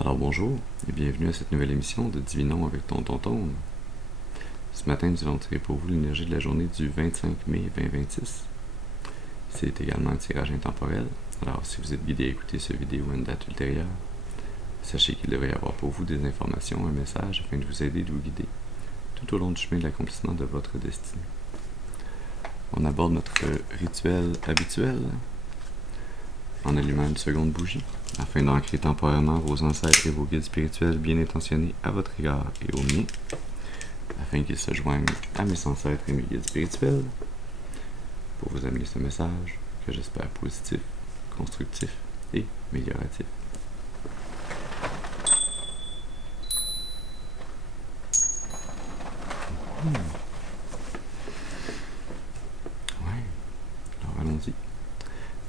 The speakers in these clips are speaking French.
Alors bonjour et bienvenue à cette nouvelle émission de Divinons avec Tonton. Ce matin, nous allons tirer pour vous l'énergie de la journée du 25 mai 2026. C'est également un tirage intemporel, alors si vous êtes guidé à écouter cette vidéo à une date ultérieure, sachez qu'il devrait y avoir pour vous des informations, un message afin de vous aider et de vous guider tout au long du chemin de l'accomplissement de votre destinée. On aborde notre rituel habituel en allumant une seconde bougie, afin d'ancrer temporairement vos ancêtres et vos guides spirituels bien intentionnés à votre égard et au mien, afin qu'ils se joignent à mes ancêtres et mes guides spirituels, pour vous amener ce message que j'espère positif, constructif et amélioratif. Ouais, alors allons-y.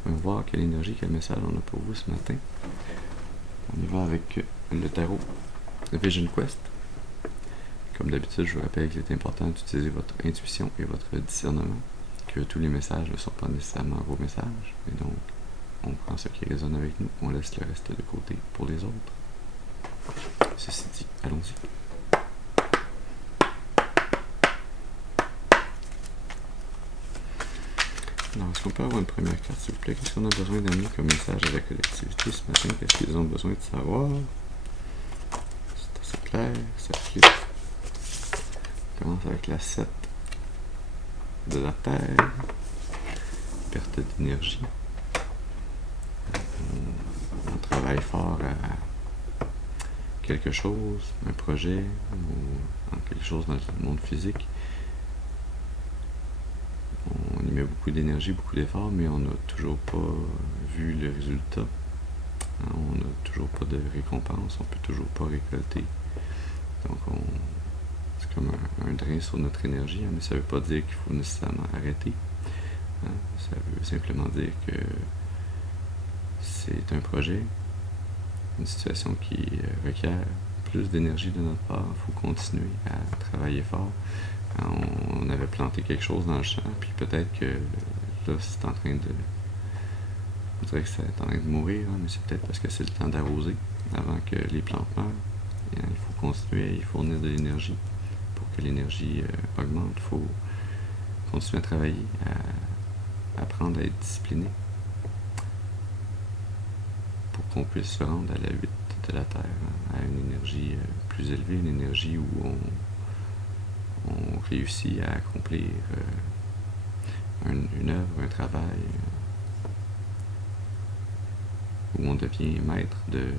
On va voir quelle énergie, quel message on a pour vous ce matin. On y va avec le tarot Vision Quest. Comme d'habitude, je vous rappelle qu'il est important d'utiliser votre intuition et votre discernement, que tous les messages ne sont pas nécessairement vos messages, et donc on prend ce qui résonne avec nous, on laisse le reste de côté pour les autres. Ceci dit, allons-y. Alors, est-ce qu'on peut avoir une première carte, s'il vous plaît? Qu'est-ce qu'on a besoin d'amener comme message à la collectivité ce matin? Qu'est-ce qu'ils ont besoin de savoir? C'est assez clair, ça clique. On commence avec la 7 de la Terre. Perte d'énergie. On travaille fort à quelque chose, un projet, ou quelque chose dans le monde physique. On y met beaucoup d'énergie, beaucoup d'efforts, mais on n'a toujours pas vu le résultat. On n'a toujours pas de récompense, on peut toujours pas récolter. Donc c'est comme un drain sur notre énergie, mais ça ne veut pas dire qu'il faut nécessairement arrêter. Ça veut simplement dire que c'est un projet, une situation qui requiert plus d'énergie de notre part. Il faut continuer à travailler fort. On avait planté quelque chose dans le champ, puis peut-être que là, c'est en train de... On dirait que c'est en train de mourir, mais c'est peut-être parce que c'est le temps d'arroser avant que les plantes meurent. Il faut continuer à y fournir de l'énergie pour que l'énergie augmente. Il faut continuer à travailler, à apprendre à être discipliné pour qu'on puisse se rendre à la 8 de la Terre, à une énergie plus élevée, une énergie où on réussit à accomplir une œuvre, un travail, où on devient maître de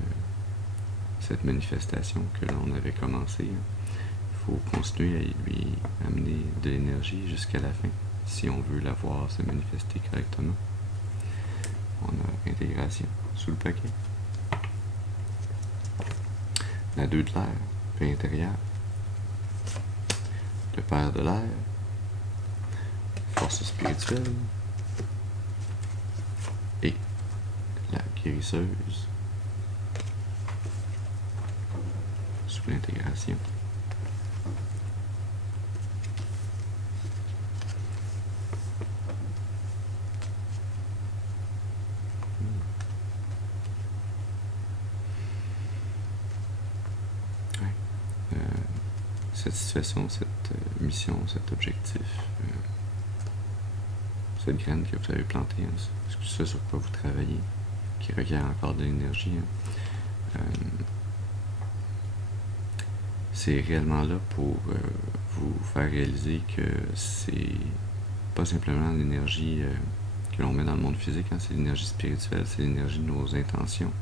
cette manifestation que l'on avait commencée. Il faut continuer à lui amener de l'énergie jusqu'à la fin, si on veut la voir se manifester correctement. On a intégration sous le paquet. La 2 de l'air, paix intérieure. Le père de l'air, force spirituelle. Et la guérisseuse sous l'intégration. Cette situation, cette mission, cet objectif, cette graine que vous avez plantée, c'est ce sur quoi vous travaillez, qui requiert encore de l'énergie. C'est réellement là pour vous faire réaliser que c'est pas simplement l'énergie que l'on met dans le monde physique, c'est l'énergie spirituelle, c'est l'énergie de nos intentions,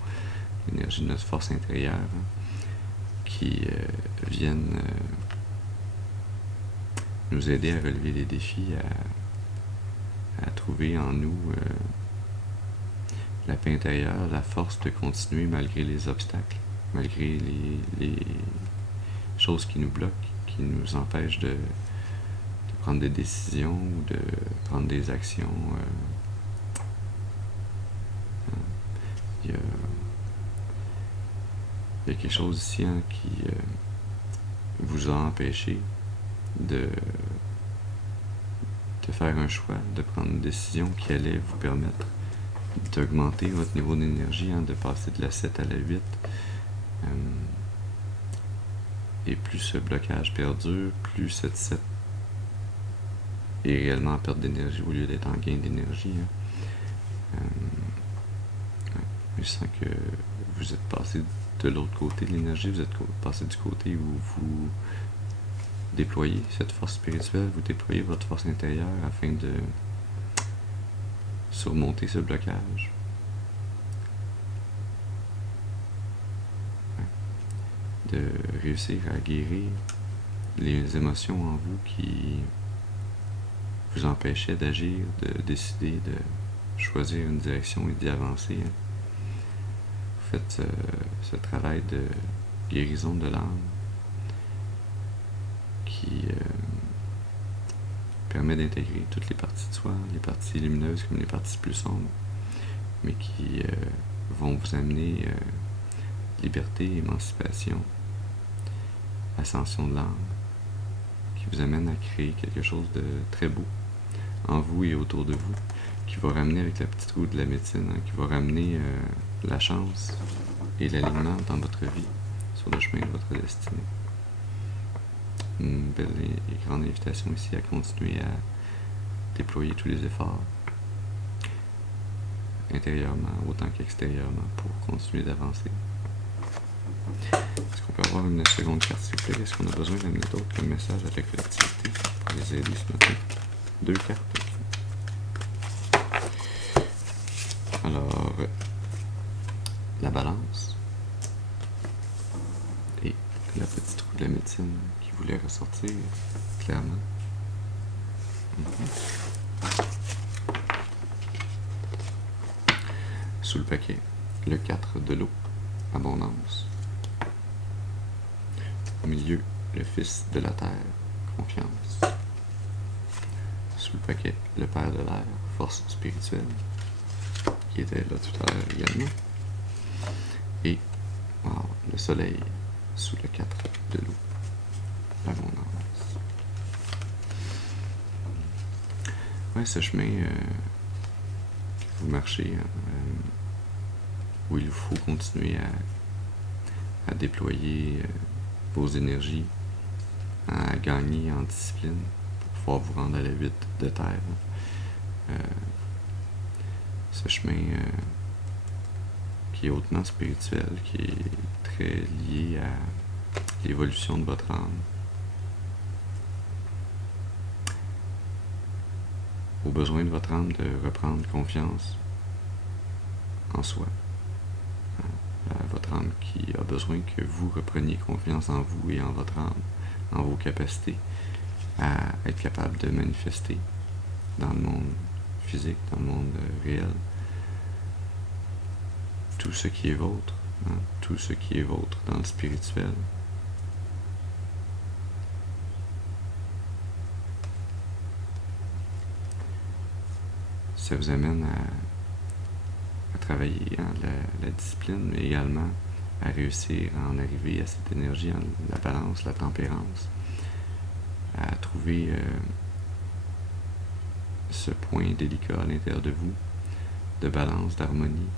l'énergie de notre force intérieure, qui viennent nous aider à relever les défis, à trouver en nous la paix intérieure, la force de continuer malgré les obstacles, malgré les choses qui nous bloquent, qui nous empêchent de prendre des décisions ou de prendre des actions. Il y a quelque chose ici qui vous a empêché de faire un choix, de prendre une décision qui allait vous permettre d'augmenter votre niveau d'énergie, de passer de la 7 à la 8, Et plus ce blocage perdure, plus cette set est réellement en perte d'énergie au lieu d'être en gain d'énergie. Je sens que vous êtes passé de l'autre côté de l'énergie, vous êtes passé du côté où vous déployez cette force spirituelle, vous déployez votre force intérieure afin de surmonter ce blocage. De réussir à guérir les émotions en vous qui vous empêchaient d'agir, de décider, de choisir une direction et d'y avancer. Vous faites ce travail de guérison de l'âme qui permet d'intégrer toutes les parties de soi, les parties lumineuses comme les parties plus sombres, mais qui vont vous amener liberté, émancipation, ascension de l'âme, qui vous amène à créer quelque chose de très beau en vous et autour de vous, qui va ramener avec la petite roue de la médecine, qui va ramener la chance et l'alignement dans votre vie, sur le chemin de votre destinée. Une belle et grande invitation ici à continuer à déployer tous les efforts, intérieurement autant qu'extérieurement, pour continuer d'avancer. Est-ce qu'on peut avoir une seconde carte, s'il vous plaît? Est-ce qu'on a besoin d'amener d'autres comme message à la collectivité pour les aider ce matin? 2 cartes. Alors, la balance et la petite roue de la médecine qui voulait ressortir clairement. Sous le paquet, le 4 de l'eau, abondance. Au milieu, le Fils de la Terre, confiance. Sous le paquet, le Père de l'air, force spirituelle, qui était là tout à l'heure également. Et le Soleil, sous le 4 de l'eau, l'abondance. Ouais, ce chemin que vous marchez, où il vous faut continuer à déployer vos énergies, à gagner en discipline pour pouvoir vous rendre à la 8 de terre. Ce chemin qui est hautement spirituel, qui est très lié à l'évolution de votre âme, au besoin de votre âme de reprendre confiance en soi. Votre âme qui a besoin que vous repreniez confiance en vous et en votre âme, en vos capacités à être capable de manifester dans le monde physique, dans le monde réel, tout ce qui est vôtre, tout ce qui est vôtre dans le spirituel. Ça vous amène à travailler la discipline, mais également à réussir à en arriver à cette énergie, la balance, la tempérance, à trouver ce point délicat à l'intérieur de vous, de balance, d'harmonie,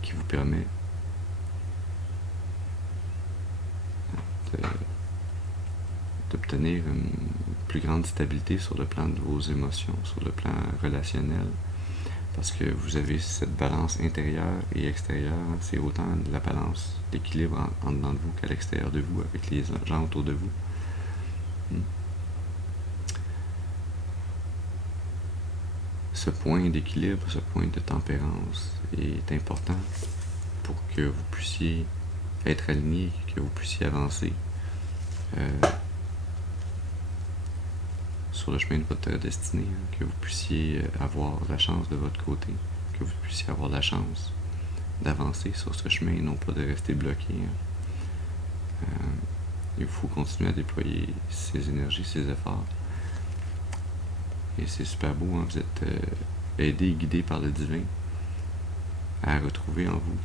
qui vous permet d'obtenir une plus grande stabilité sur le plan de vos émotions, sur le plan relationnel, parce que vous avez cette balance intérieure et extérieure. C'est autant la balance, l'équilibre en dedans de vous qu'à l'extérieur de vous, avec les gens autour de vous. Ce point d'équilibre, ce point de tempérance est important pour que vous puissiez être aligné, que vous puissiez avancer sur le chemin de votre destinée, que vous puissiez avoir la chance de votre côté, que vous puissiez avoir la chance d'avancer sur ce chemin et non pas de rester bloqué. Il faut continuer à déployer ces énergies, ces efforts. Et c'est super beau, vous êtes aidé et guidé par le divin à retrouver en vous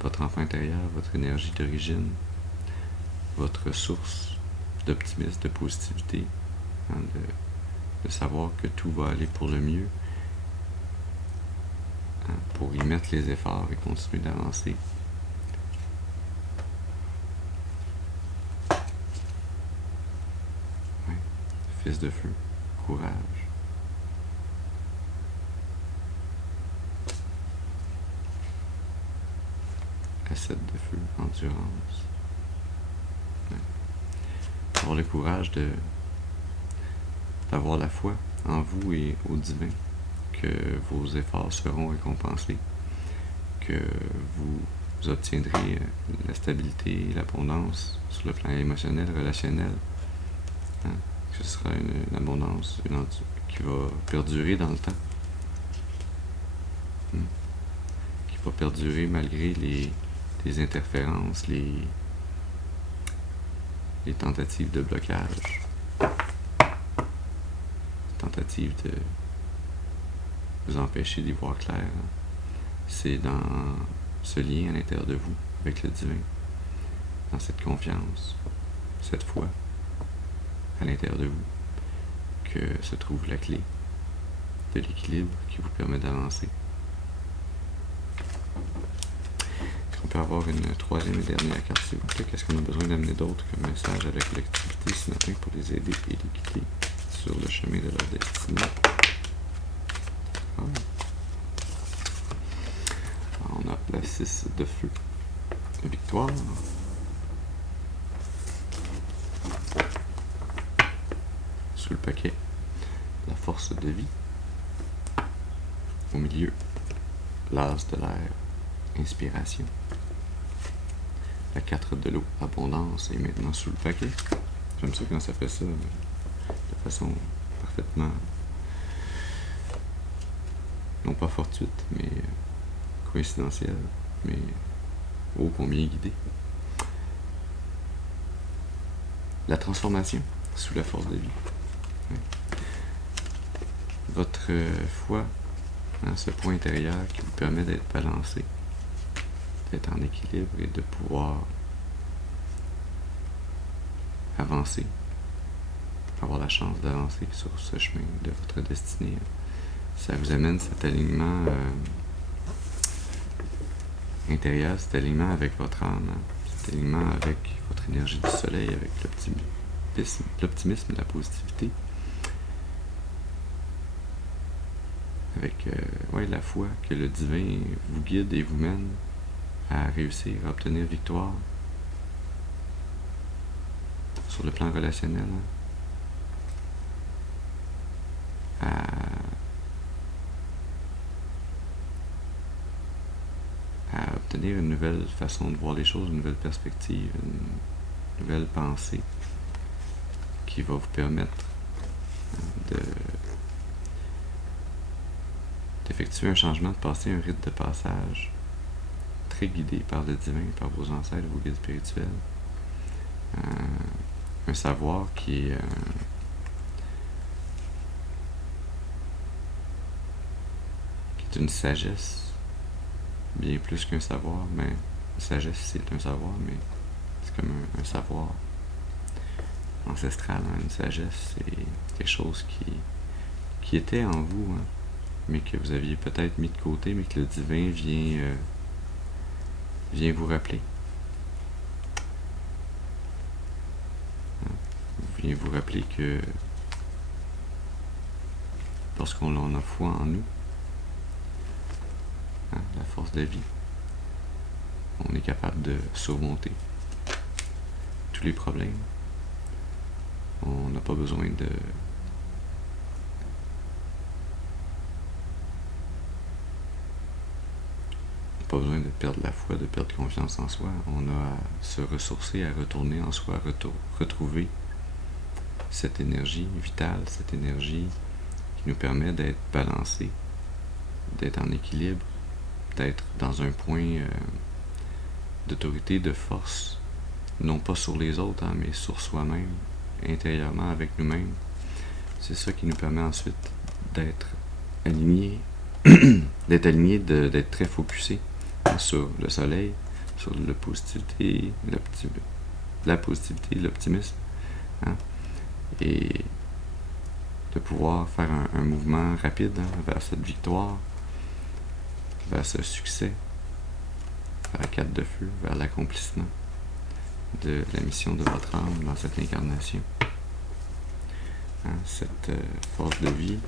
votre enfant intérieur, votre énergie d'origine, votre source d'optimisme, de positivité, de savoir que tout va aller pour le mieux, pour y mettre les efforts et continuer d'avancer. Ouais. Fils de feu, courage. Ascète de feu, endurance. Ouais. Avoir le courage d'avoir la foi en vous et au divin, que vos efforts seront récompensés, que vous obtiendrez la stabilité et l'abondance sur le plan émotionnel, relationnel. Hein? Que ce sera une abondance qui va perdurer dans le temps. Qui va perdurer malgré les interférences, les tentatives de blocage, tentatives de vous empêcher d'y voir clair. C'est dans ce lien à l'intérieur de vous avec le divin, dans cette confiance, cette foi à l'intérieur de vous, que se trouve la clé de l'équilibre qui vous permet d'avancer. On peut avoir une troisième et dernière carte, s'il vous plaît. Qu'est-ce qu'on a besoin d'amener d'autre comme message à la collectivité ce matin pour les aider et les guider sur le chemin de leur destinée? On a la 6 de feu. Victoire. Sous le paquet, la force de vie. Au milieu, l'as de l'air, inspiration. La 4 de l'eau, abondance, est maintenant sous le paquet. J'aime ça quand ça fait ça, de façon parfaitement, non pas fortuite, mais coïncidentielle, mais ô combien guidée. La transformation sous la force de vie. Oui. Votre foi, ce point intérieur qui vous permet d'être balancé, d'être en équilibre et de pouvoir avancer, avoir la chance d'avancer sur ce chemin de votre destinée. Ça vous amène cet alignement intérieur, cet alignement avec votre âme, cet alignement avec votre énergie du soleil, avec l'optimisme, la positivité, avec la foi que le divin vous guide et vous mène à réussir, à obtenir victoire sur le plan relationnel, à obtenir une nouvelle façon de voir les choses, une nouvelle perspective, une nouvelle pensée qui va vous permettre d'effectuer un changement, de passer un rite de passage très guidé par le divin, par vos ancêtres, vos guides spirituels. Un savoir qui est d'une sagesse, bien plus qu'un savoir, mais une sagesse c'est un savoir, mais c'est comme un savoir ancestral, hein. Une sagesse, c'est quelque chose qui était en vous, hein, mais que vous aviez peut-être mis de côté, mais que le divin vient vous rappeler. Vient vous rappeler que lorsqu'on en a foi en nous, la force de la vie, on est capable de surmonter tous les problèmes. On n'a pas besoin de perdre la foi, de perdre confiance en soi. On a à se ressourcer, à retourner en soi, à retrouver cette énergie vitale, cette énergie qui nous permet d'être balancé, d'être en équilibre, d'être dans un point d'autorité, de force, non pas sur les autres, hein, mais sur soi-même, intérieurement avec nous-mêmes. C'est ça qui nous permet ensuite d'être aligné, d'être très focusé sur le soleil, sur la positivité, l'optimisme, hein, et de pouvoir faire un mouvement rapide, hein, vers cette victoire, vers ce succès, vers la 4 de feu, vers l'accomplissement de la mission de votre âme dans cette incarnation. Cette force de vie,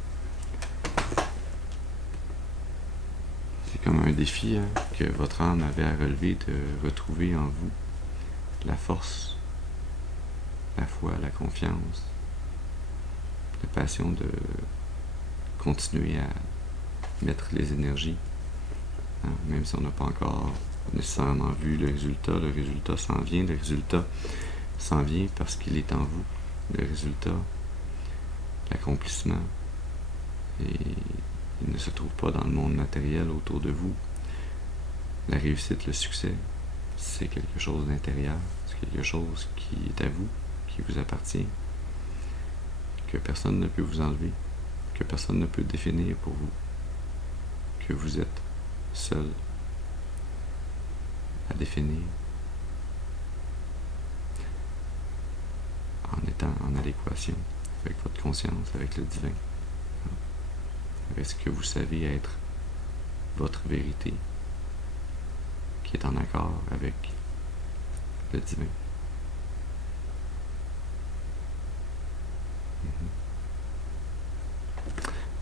c'est comme un défi que votre âme avait à relever, de retrouver en vous la force, la foi, la confiance, la passion de continuer à mettre les énergies, même si on n'a pas encore nécessairement vu le résultat s'en vient, le résultat s'en vient parce qu'il est en vous, le résultat, l'accomplissement, et il ne se trouve pas dans le monde matériel autour de vous. La réussite, le succès, c'est quelque chose d'intérieur, c'est quelque chose qui est à vous, qui vous appartient, que personne ne peut vous enlever, que personne ne peut définir pour vous, que vous êtes seul à définir en étant en adéquation avec votre conscience, avec le divin, avec ce que vous savez être votre vérité, qui est en accord avec le divin.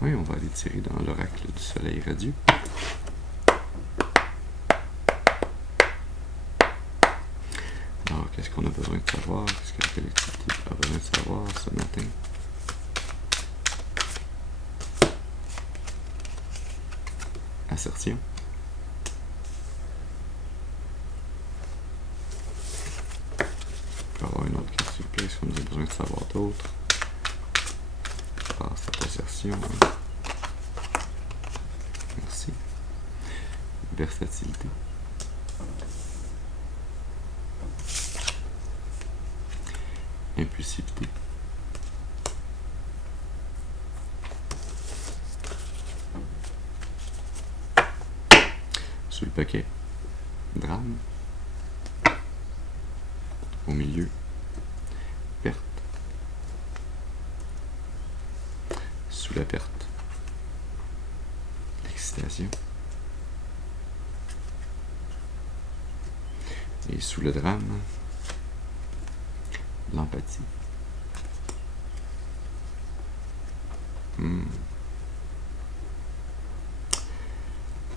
Oui, on va aller tirer dans l'oracle du soleil radieux. Alors, qu'est-ce qu'on a besoin de savoir? Qu'est-ce que la collectivité a besoin de savoir ce matin? Assertion. On peut avoir une autre carte, s'il vous plaît. Est-ce qu'on a besoin de savoir d'autres? Par cette assertion. Merci. Versatilité. Impulsivité. Sous le paquet, drame. Au milieu, perte. Sous la perte, l'excitation. Et sous le drame, l'empathie.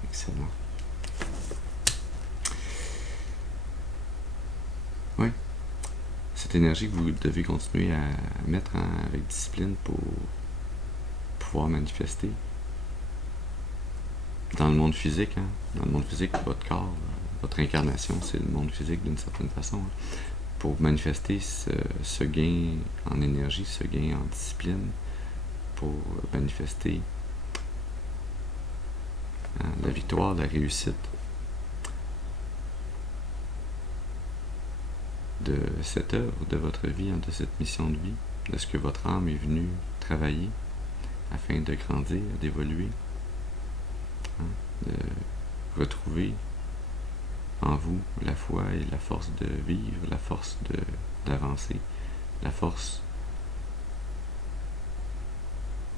Excellent. Oui. Cette énergie que vous devez continuer à mettre avec discipline pour pouvoir manifester dans le monde physique, dans le monde physique, votre corps, votre incarnation, c'est le monde physique d'une certaine façon. Pour manifester ce gain en énergie, ce gain en discipline, pour manifester la victoire, la réussite de cette œuvre, de votre vie, de cette mission de vie, de ce que votre âme est venue travailler afin de grandir, d'évoluer, de retrouver en vous la foi et la force de vivre, la force d'avancer, la force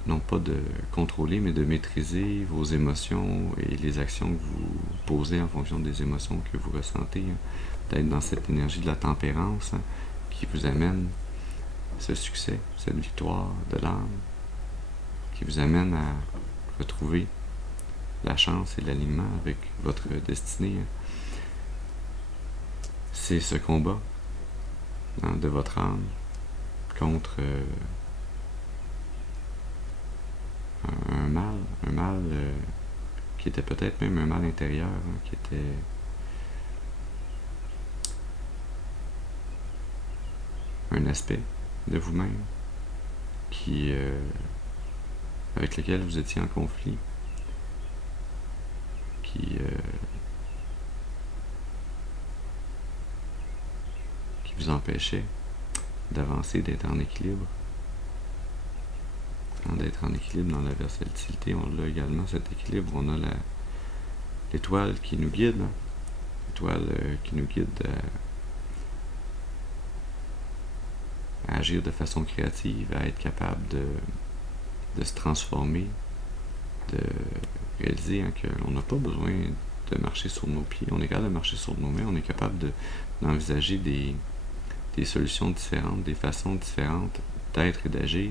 non pas de contrôler, mais de maîtriser vos émotions et les actions que vous posez en fonction des émotions que vous ressentez, d'être dans cette énergie de la tempérance qui vous amène ce succès, cette victoire de l'âme, qui vous amène à retrouver la chance et l'alignement avec votre destinée. C'est ce combat de votre âme contre un mal qui était peut-être même un mal intérieur, qui était un aspect de vous-même avec lequel vous étiez en conflit, qui vous empêchait d'avancer, d'être en équilibre. D'être en équilibre dans la versatilité, on l'a également, cet équilibre. On a l'étoile qui nous guide, l'étoile qui nous guide à agir de façon créative, à être capable de se transformer, réaliser que l'on n'a pas besoin de marcher sur nos pieds. On est capable de marcher sur nos mains, on est capable d'envisager des solutions différentes, des façons différentes d'être et d'agir.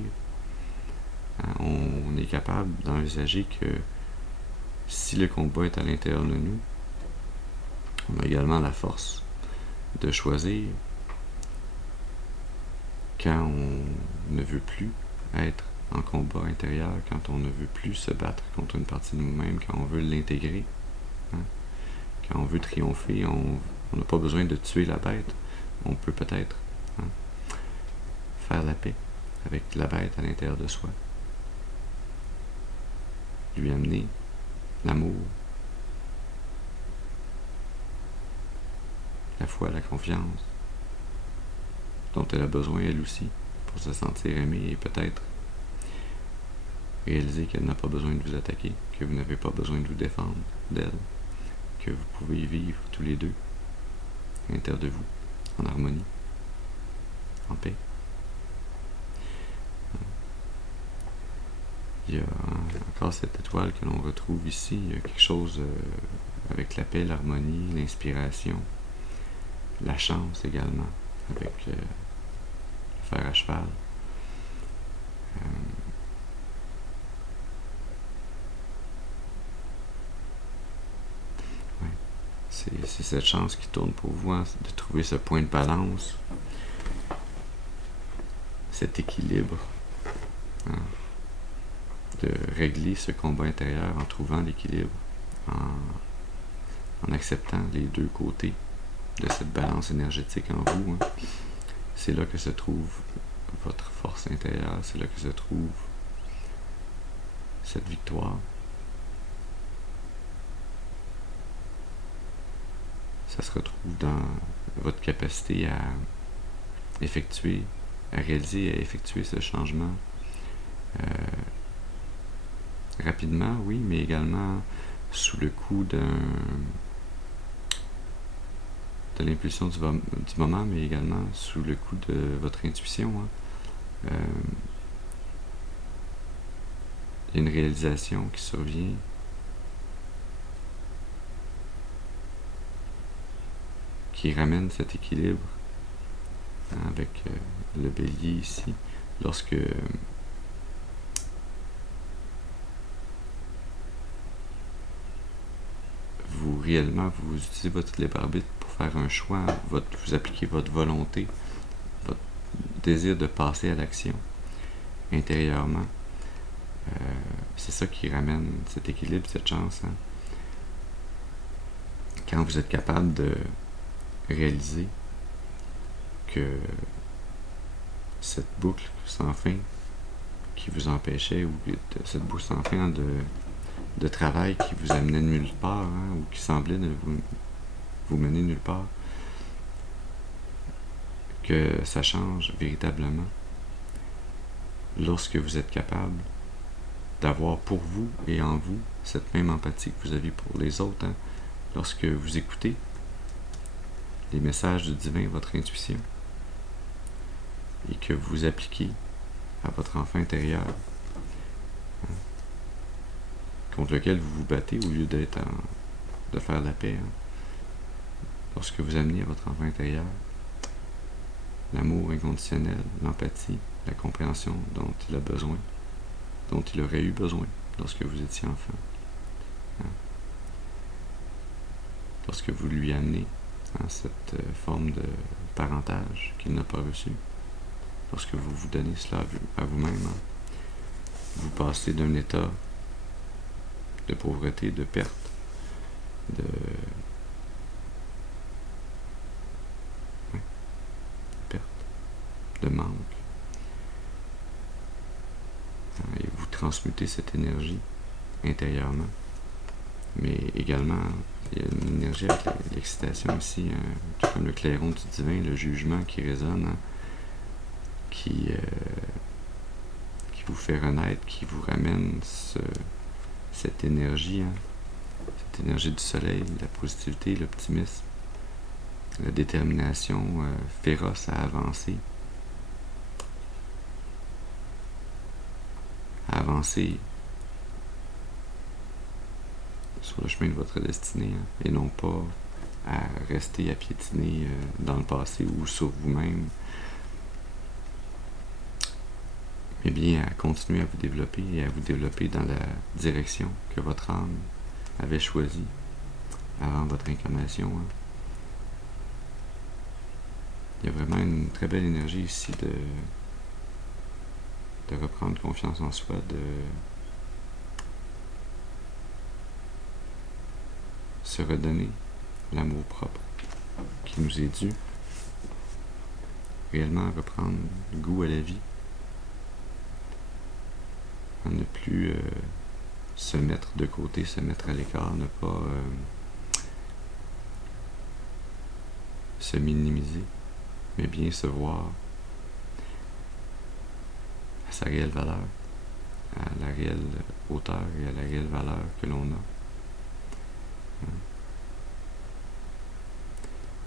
On est capable d'envisager que si le combat est à l'intérieur de nous, on a également la force de choisir quand on ne veut plus être en combat intérieur, quand on ne veut plus se battre contre une partie de nous-mêmes, quand on veut l'intégrer, quand on veut triompher, on n'a pas besoin de tuer la bête, on peut peut-être faire la paix avec la bête à l'intérieur de soi, lui amener l'amour, la foi, la confiance dont elle a besoin elle aussi pour se sentir aimée et peut-être réaliser qu'elle n'a pas besoin de vous attaquer, que vous n'avez pas besoin de vous défendre d'elle, que vous pouvez vivre tous les deux à l'intérieur de vous, en harmonie, en paix. Il y a encore cette étoile que l'on retrouve ici. Il y a quelque chose avec la paix, l'harmonie, l'inspiration, la chance également, avec le fer à cheval. C'est cette chance qui tourne pour vous, de trouver ce point de balance, cet équilibre, de régler ce combat intérieur en trouvant l'équilibre, en acceptant les deux côtés de cette balance énergétique en vous. C'est là que se trouve votre force intérieure, c'est là que se trouve cette victoire. Ça se retrouve dans votre capacité à effectuer, à réaliser et à effectuer ce changement rapidement, oui, mais également sous le coup de l'impulsion du moment, mais également sous le coup de votre intuition. Il y a une réalisation qui survient qui ramène cet équilibre avec le bélier ici, lorsque vous réellement vous utilisez votre libre arbitre pour faire un choix, vous appliquez votre volonté, votre désir de passer à l'action intérieurement. C'est ça qui ramène cet équilibre, cette chance. Quand vous êtes capable de réaliser que cette boucle sans fin qui vous empêchait, ou cette boucle sans fin de travail qui vous amenait nulle part, ou qui semblait ne vous mener nulle part, que ça change véritablement lorsque vous êtes capable d'avoir pour vous et en vous cette même empathie que vous avez pour les autres, lorsque vous écoutez les messages du divin, votre intuition, et que vous appliquez à votre enfant intérieur, contre lequel vous vous battez au lieu de faire la paix. Lorsque vous amenez à votre enfant intérieur l'amour inconditionnel, l'empathie, la compréhension dont il a besoin, dont il aurait eu besoin lorsque vous étiez enfant. Lorsque vous lui amenez cette forme de parentage qu'il n'a pas reçu, lorsque vous vous donnez cela à vous-même, vous passez d'un état de pauvreté, de perte, de manque, et vous transmutez cette énergie intérieurement. Mais également, il y a une énergie avec l'excitation ici, tout comme le clairon du divin, le jugement qui résonne, qui vous fait renaître, qui vous ramène cette énergie, cette énergie du soleil, la positivité, l'optimisme, la détermination féroce à avancer, sur le chemin de votre destinée, hein, et non pas à rester à piétiner dans le passé ou sur vous-même, mais bien à continuer à vous développer et à vous développer dans la direction que votre âme avait choisie avant votre incarnation. Hein. Il y a vraiment une très belle énergie ici de reprendre confiance en soi, de se redonner l'amour propre qui nous est dû, réellement reprendre goût à la vie, à ne plus se mettre de côté, se mettre à l'écart, ne pas se minimiser, mais bien se voir à sa réelle valeur, à la réelle hauteur et à la réelle valeur que l'on a.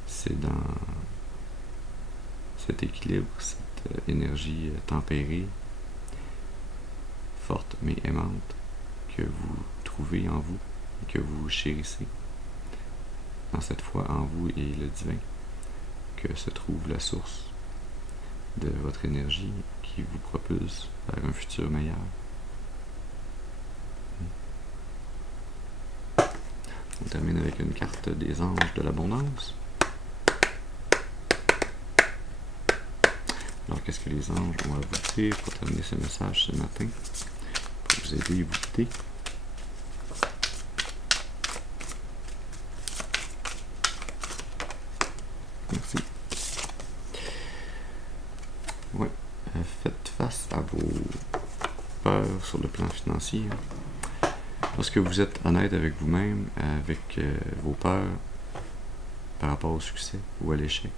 C'est dans cet équilibre, cette énergie tempérée, forte mais aimante, que vous trouvez en vous et que vous chérissez. Dans cette foi en vous et le divin, que se trouve la source de votre énergie qui vous propulse vers un futur meilleur. On termine avec une carte des anges de l'abondance. Alors, qu'est-ce que les anges ont à vous dire pour terminer ce message ce matin, pour vous aider et vous guider? Merci. Ouais, faites face à vos peurs sur le plan financier. Lorsque vous êtes honnête avec vous-même, avec vos peurs par rapport au succès ou à l'échec,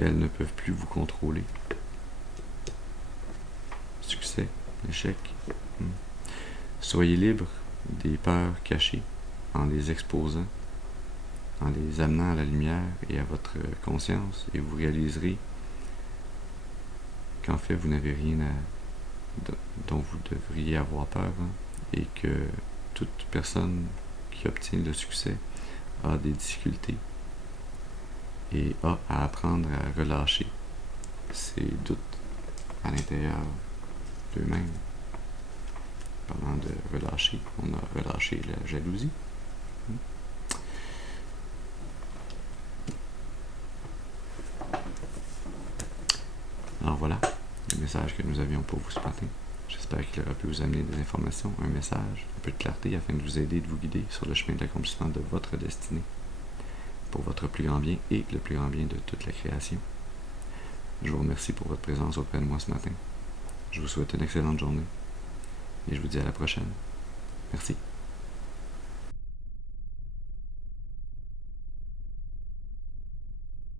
elles ne peuvent plus vous contrôler. Succès, échec. Soyez libre des peurs cachées en les exposant, en les amenant à la lumière et à votre conscience, et vous réaliserez qu'en fait vous n'avez rien dont vous devriez avoir peur, hein, et que toute personne qui obtient le succès a des difficultés et a à apprendre à relâcher ses doutes à l'intérieur d'eux-mêmes. Parlant de relâcher, on a relâché la jalousie. Alors voilà le message que nous avions pour vous ce matin. J'espère qu'il aura pu vous amener des informations, un message, un peu de clarté afin de vous aider, de vous guider sur le chemin de l'accomplissement de votre destinée, pour votre plus grand bien et le plus grand bien de toute la création. Je vous remercie pour votre présence auprès de moi ce matin. Je vous souhaite une excellente journée et je vous dis à la prochaine. Merci.